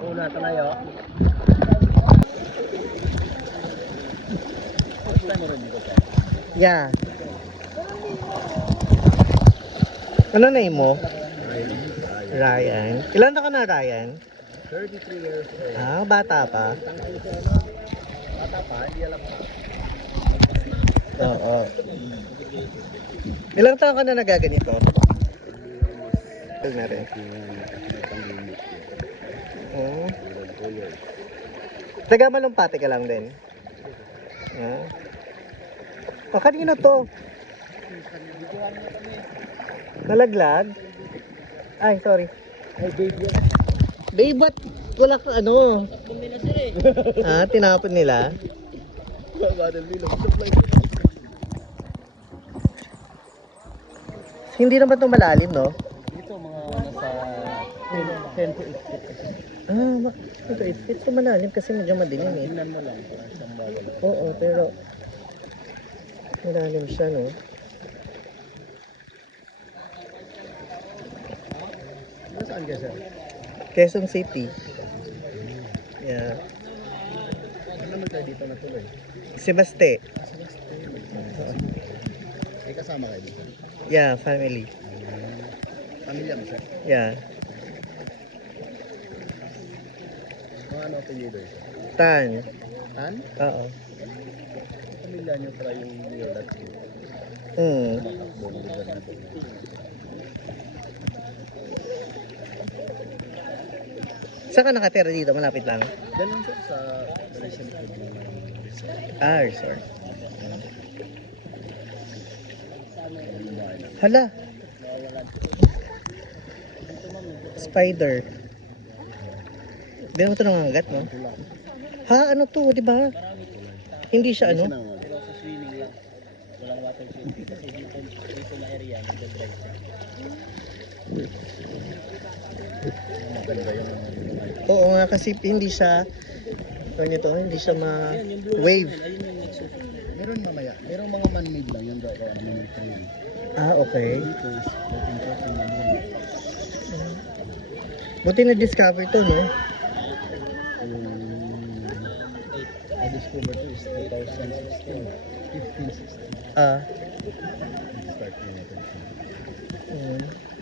Una tayo. Yeah. Ano name mo? Ryan. Ilan na ka na, Ryan? 33 years old. Ah, bata pa. Bata pa, hindi alam pa. Oo. Ilang taon ka na nagaganito? Na rin. Oo. Taga Malumpati ka lang din? Ah. O, kanino to? Nalaglag? Ay, sorry. Ay, baby. Babe, ba't wala ka ano? Ah, tinapon nila? Hindi naman itong malalim, no? Dito mga nasa 10 to 8 feet. Ah, ito, ito malalim kasi medyo madilim eh. Tingnan mo lang, parang siyang bagal. Oo, pero malalim siya, no? Saan ka sir? Quezon City. Yeah. Ano naman tayo dito natuloy? Sebaste. Ay kasama kayo dito? Yeah, family. Pamilya mo sir? Yeah. Mga ano apelyido ito? Tan. Tan? Oo. Pamilya niyo pala yung year that tumakbo ng lugar na ito. Saan ka nakatira dito? Malapit lang. Ganun sir sa Malaysian food ng resort. Ah, resort. Yung bahay na. Hala. Spider. Hindi naman ito nangangagat, no? Pula. Ha? Ano to? Di ba? Hindi siya ano? Pero sa swimming lang. Walang water swimming. Kasi dito na area, nagdadrive siya. Maganda yung mga Oo nga, kasi hindi siya hindi siya ma-wave. meron mamaya. Meron mga man-made lang yung kaya naman yung trail. Ah, okay. Dito is floating na muna. Buti na-discover to, no? Yung I discovered to is 2016. 15, 16. Ah. Start na natin siya. Mm.